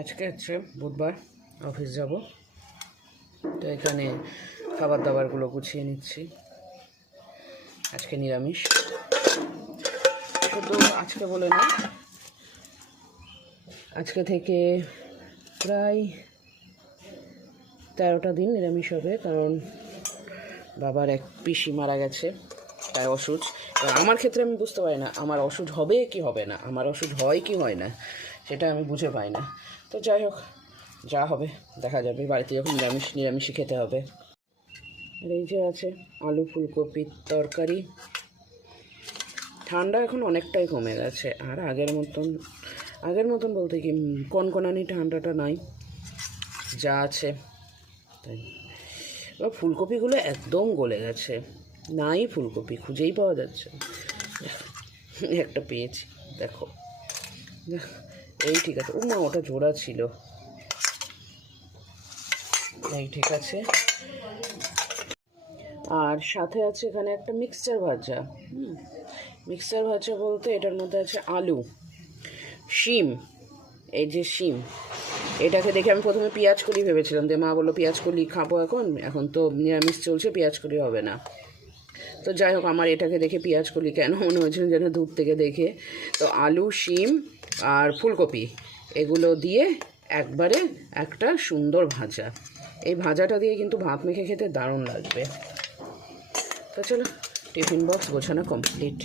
আজকে হচ্ছে বুধবার, অফিস যাব। তো এখানে খাবার দাবারগুলো গুছিয়ে নিচ্ছি। আজকে নিরামিষ, শুধু আজকে বলে না, আজকে থেকে প্রায় 13টা দিন নিরামিষ হবে। কারণ বাবার এক পিসি মারা গেছে, তার ওষুধ। আমার ক্ষেত্রে আমি বুঝতে পারি না আমার ওষুধ হবে কি হবে না, আমার ওষুধ হয় কি হয় না, সেটা আমি বুঝে পাই না। তো যাই হোক, যা হবে দেখা যাবে। বাড়িতে যখন নিরামিষই খেতে হবে। আর এই যে আছে আলু ফুলকপির তরকারি। ঠান্ডা এখন অনেকটাই কমে গেছে, আর আগের মতন বলতে কি কনকনানি ঠান্ডাটা নাই, যা আছে তাই। এবার ফুলকপিগুলো একদম গলে গেছে, নাই ফুলকপি খুঁজেই পাওয়া যাচ্ছে। একটা পেয়েছি, দেখো, এই ঠিক আছে। না, ওটা জোড়া ছিল, এই ঠিক আছে। আর সাথে আছে এখানে একটা মিক্সচার ভাজা। মিক্সচার ভাজা বলতে এটার মধ্যে আছে আলু, শিম, এই যে শিম, এটাকে দেখে আমি প্রথমে পেঁয়াজ কলি ভেবেছিলাম, যে মা বললো পেঁয়াজ কলি খাবো, এখন তো নিরামিষ চলছে, পেঁয়াজ কলি হবে না। তো যাই হোক, আমার এটাকে দেখে পেঁয়াজ কলি কেন মনে হয়েছিল যেন দূর থেকে দেখে। তো আলু, শিম আর ফুলকপি এগুলো দিয়ে একবারে একটা সুন্দর ভাজা। এই ভাজাটা দিয়ে কিন্তু ভাত মেখে খেতে দারুণ লাগবে। তো চলো, টিফিন বক্স গোছানো কমপ্লিট।